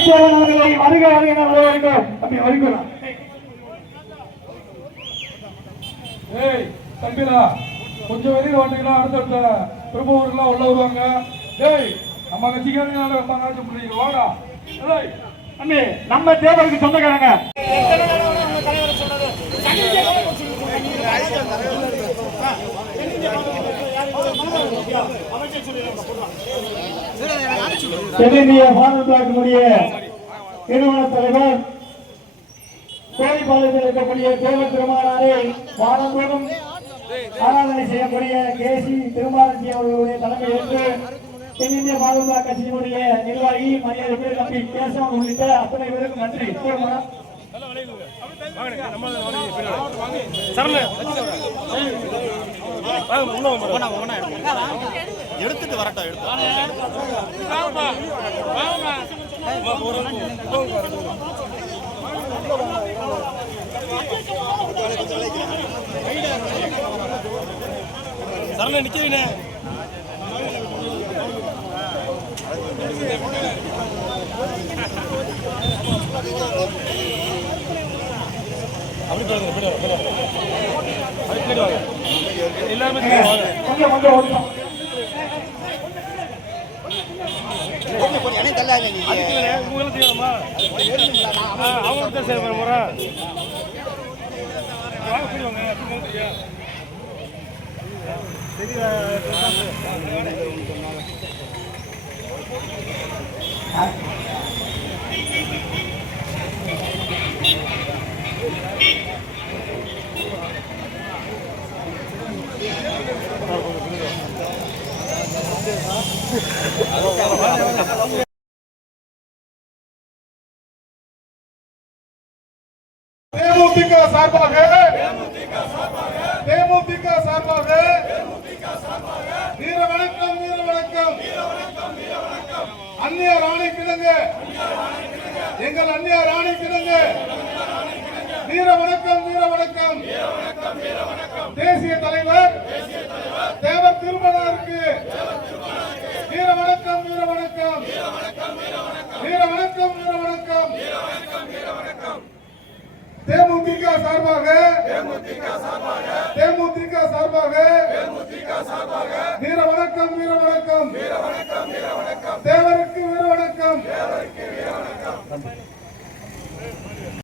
வைத்தவன் அவர்களை வருக வருக வேண்டும். அப்படி வருகிறான். ஏய் தம்பிலா, கொஞ்சம் வெளியில் வந்தீங்கன்னா அடுத்தடுத்த பிரபுவர்கள்லாம் உள்ள வருவாங்க. டேய் நம்ம கட்சிக்காரங்க ரொம்ப நாட்டு பிள்ளைங்க வாடா. அண்ணே நம்ம தேவருக்கு சொந்தக்காரங்க. தென்னிந்திய பாரத பிளாக்கினுடைய நிறுவன தலைவர் கோழிப்பாளையத்தில் இருக்கக்கூடிய தேவர் திருமாலாரை வாரந்தோறும் ஆராதனை செய்யக்கூடிய கேசி திருமாலஜி அவர்களுடைய தலைமை ஏற்று தென்னிந்திய பாரத பிளாக் கட்சியினுடைய நிர்வாகி மரியாதை தம்பி கேசவன் உள்ளிட்ட அத்தனை பேருக்கும் நன்றி. எடுத்துட்டு வரட்டும். சரண நிக்கிறீங்க. தேமுதிக சார்பாக வீர வணக்கம், வீர வணக்கம். அந்நிய ராணி கிழங்கு, எங்கள் அந்நிய ராணி கிழங்கு. வீர வணக்கம், வீர வணக்கம். தேசிய தலைவர் தேவர் திருமணருக்கு வீர வணக்கம், வீர வணக்கம். வீர வணக்கம், வீர வணக்கம். தேமுதிக சார்பாக வீர வணக்கம், வீர வணக்கம். தேவருக்கு வீர வணக்கம்.